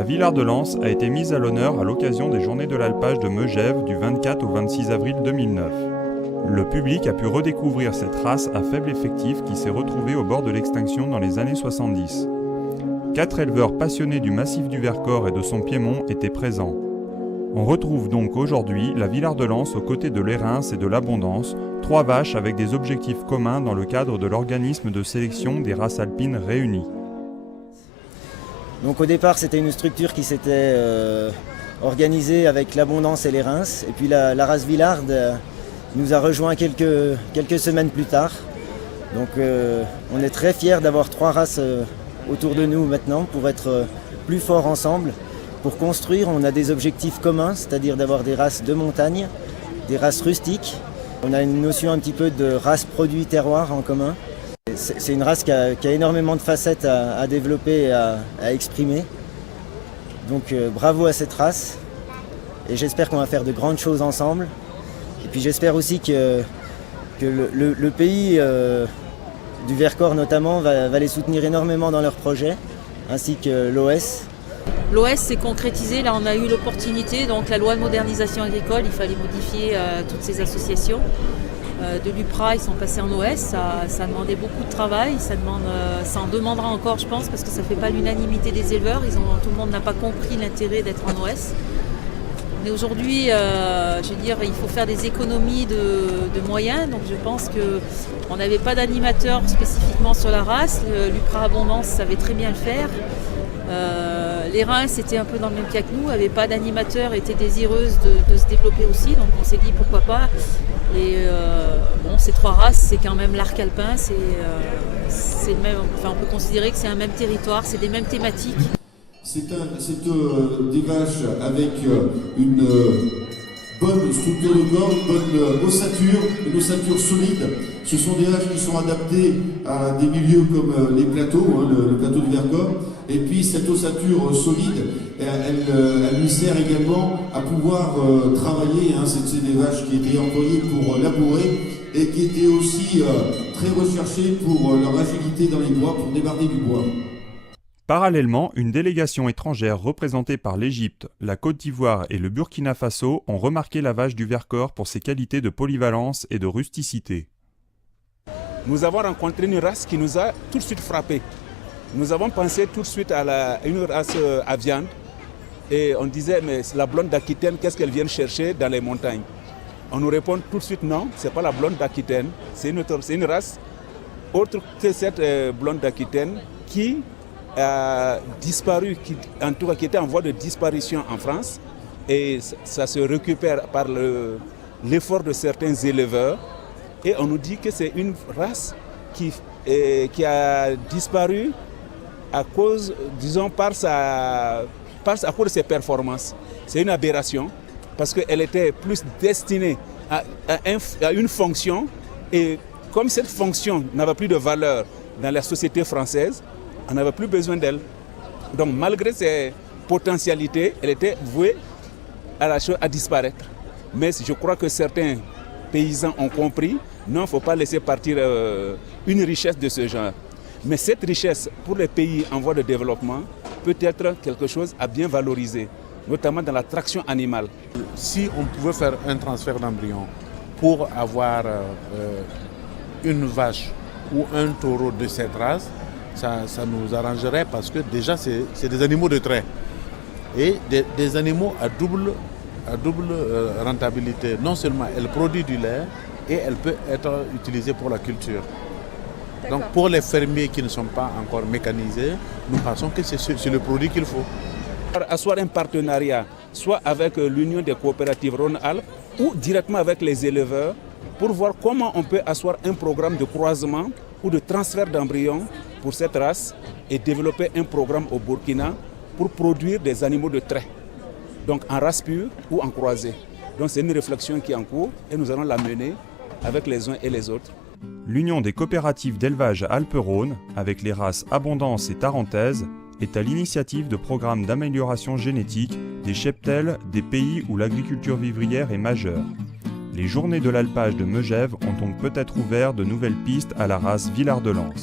La Villard de Lans a été mise à l'honneur à l'occasion des Journées de l'Alpage de Megève du 24 au 26 avril 2009. Le public a pu redécouvrir cette race à faible effectif qui s'est retrouvée au bord de l'extinction dans les années 70. 4 éleveurs passionnés du massif du Vercors et de son piémont étaient présents. On retrouve donc aujourd'hui la Villard de Lans aux côtés de l'Érins et de l'Abondance, 3 vaches avec des objectifs communs dans le cadre de l'organisme de sélection des races alpines réunies. Donc au départ c'était une structure qui s'était organisée avec l'Abondance et l'Érins, et puis la race Villard nous a rejoint quelques semaines plus tard. Donc on est très fiers d'avoir 3 races autour de nous maintenant pour être plus forts ensemble. Pour construire, on a des objectifs communs, c'est-à-dire d'avoir des races de montagne, des races rustiques. On a une notion un petit peu de race produit terroir en commun. C'est une race qui a énormément de facettes à développer et à exprimer. Donc bravo à cette race et j'espère qu'on va faire de grandes choses ensemble. Et puis j'espère aussi que le pays du Vercors notamment va les soutenir énormément dans leurs projets, ainsi que l'OS. L'OS s'est concrétisé, là on a eu l'opportunité, donc la loi de modernisation agricole, il fallait modifier toutes ces associations. De l'UPRA, ils sont passés en OS, ça demandait beaucoup de travail, ça en demandera encore je pense, parce que ça ne fait pas l'unanimité des éleveurs, tout le monde n'a pas compris l'intérêt d'être en OS. Mais aujourd'hui, je veux dire, il faut faire des économies de moyens, donc je pense qu'on n'avait pas d'animateur spécifiquement sur la race, l'UPRA Abondance savait très bien le faire. Les Reims étaient un peu dans le même cas que nous, n'avaient pas d'animateur, étaient désireuses de se développer aussi, donc on s'est dit pourquoi pas. Et ces 3 races, c'est quand même l'arc alpin, c'est le même, enfin, on peut considérer que c'est un même territoire, c'est des mêmes thématiques. C'est des vaches avec une bonne structure de corps, une bonne ossature solide. Ce sont des vaches qui sont adaptées à des milieux comme les plateaux, le plateau du Vercors. Et puis cette ossature solide, elle lui sert également à pouvoir travailler. C'est des vaches qui étaient employées pour labourer et qui étaient aussi très recherchées pour leur agilité dans les bois, pour débarder du bois. Parallèlement, une délégation étrangère représentée par l'Égypte, la Côte d'Ivoire et le Burkina Faso ont remarqué la vache du Vercors pour ses qualités de polyvalence et de rusticité. Nous avons rencontré une race qui nous a tout de suite frappé. Nous avons pensé tout de suite à une race à viande et on disait mais la blonde d'Aquitaine, qu'est-ce qu'elle vient chercher dans les montagnes? On nous répond tout de suite non, ce n'est pas la blonde d'Aquitaine, c'est une race autre que cette blonde d'Aquitaine qui a disparu, qui était en voie de disparition en France, et ça se récupère par l'effort de certains éleveurs, et on nous dit que c'est une race qui a disparu à cause, disons, à cause de ses performances. C'est une aberration, parce qu'elle était plus destinée à une fonction, et comme cette fonction n'avait plus de valeur dans la société française, on n'avait plus besoin d'elle. Donc malgré ses potentialités, elle était vouée à disparaître. Mais je crois que certains paysans ont compris, non, il ne faut pas laisser partir une richesse de ce genre. Mais cette richesse, pour les pays en voie de développement, peut être quelque chose à bien valoriser, notamment dans la traction animale. Si on pouvait faire un transfert d'embryon pour avoir une vache ou un taureau de cette race, ça nous arrangerait parce que déjà c'est des animaux de trait et des animaux à double rentabilité. Non seulement elle produit du lait et elle peut être utilisée pour la culture. Donc pour les fermiers qui ne sont pas encore mécanisés, nous pensons que c'est le produit qu'il faut. Asseoir un partenariat, soit avec l'Union des coopératives Rhône-Alpes ou directement avec les éleveurs pour voir comment on peut asseoir un programme de croisement ou de transfert d'embryons pour cette race et développer un programme au Burkina pour produire des animaux de trait, donc en race pure ou en croisée. Donc c'est une réflexion qui est en cours et nous allons la mener avec les uns et les autres. L'Union des coopératives d'élevage Alpes-Rhône, avec les races Abondance et Tarentaise, est à l'initiative de programmes d'amélioration génétique des cheptels des pays où l'agriculture vivrière est majeure. Les Journées de l'Alpage de Megève ont donc peut-être ouvert de nouvelles pistes à la race Villard de Lans.